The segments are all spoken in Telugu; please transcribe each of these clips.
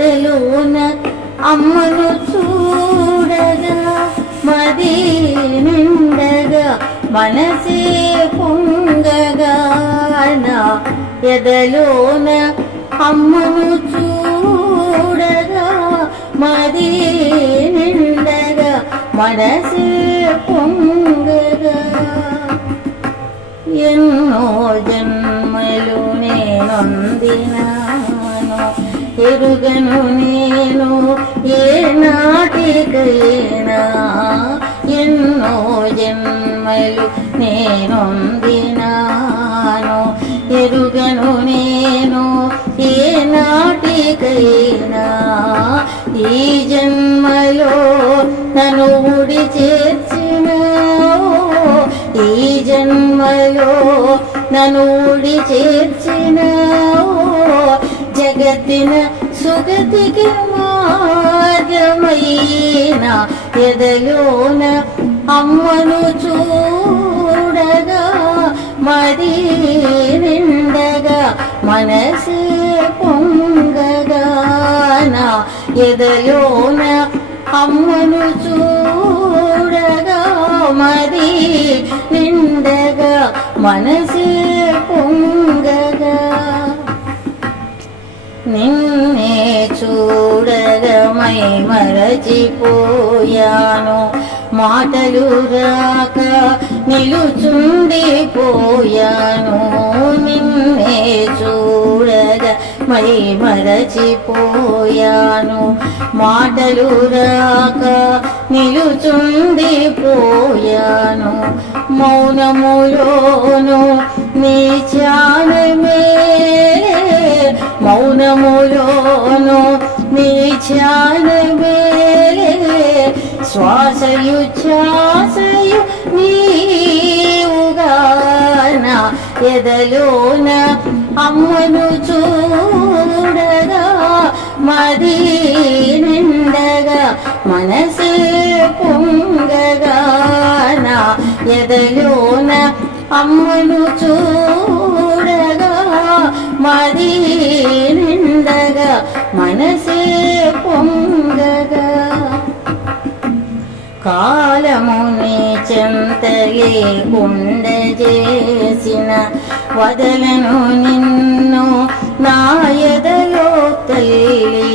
ఎదలోన అమ్మను చూడగా మది నిండగా మనసే పొంగగా నా ఎదలోన అమ్మను చూడగా మది నిండగా మనసే పొంగగా ఎన్నో జన్మలు నేనొందినాను ఎరుగను నేను ఏ నాటికైనా ఎన్నో జన్మలు నేనొందినాను. ఎరుగను నేను ఏ నాటికైనా ఈ జన్మలో నన్ను ఉడి చేర్చినావు ఈ జన్మలో నన్ను ఉడి చేర్చినా జగతిన సుగతికి మార్గమైన ఎదలోన అమ్మను చూడగా మరి నిండగా మనసే పొంగగా ఎదలోన అమ్మను చూడగా మరి నిండగా మనసే నిన్నే చూడగమై మరచిపోయాను మాటలు రాక నిలుచుండిపోయాను నిన్నే చూడగ మై మరచిపోయాను మాటలు రాక నిలుచుండిపోయాను మౌనములోను నీ చాలమే మౌనములోను నీ ధ్యానమే శ్వాసయు ఛాసయు నీవుగాన ఎదలోన అమ్మను చూడగా మది నిండగా మనసే పొంగగాన ఎదలోన అమ్మను చూడగా మది మనసే పొంగగా కాలముని చెంతలేకుండ చేసిన వదలను నిన్ను నాయదలో తల్లి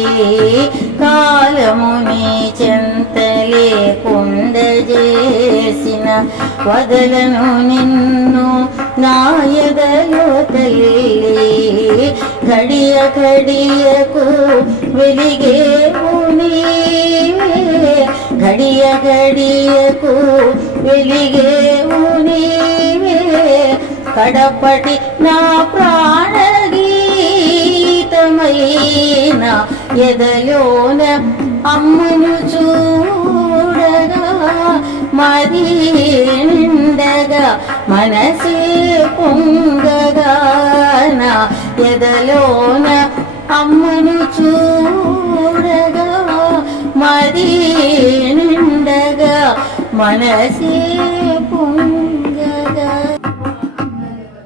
కాలముని చెంతలేకుండ చేసిన వదలను నిన్ను నాయదలో తల్లి ఘడియ ఘడియకు వెలిగేవు నీవే ఘడియ ఘడియకు వెలిగేవు నీవే కడపటి నా ప్రాణగీతమైన ఎదలోన అమ్మను చూడగా మరి నిండగా మనసే పొంగ మరి నిండగా మనసే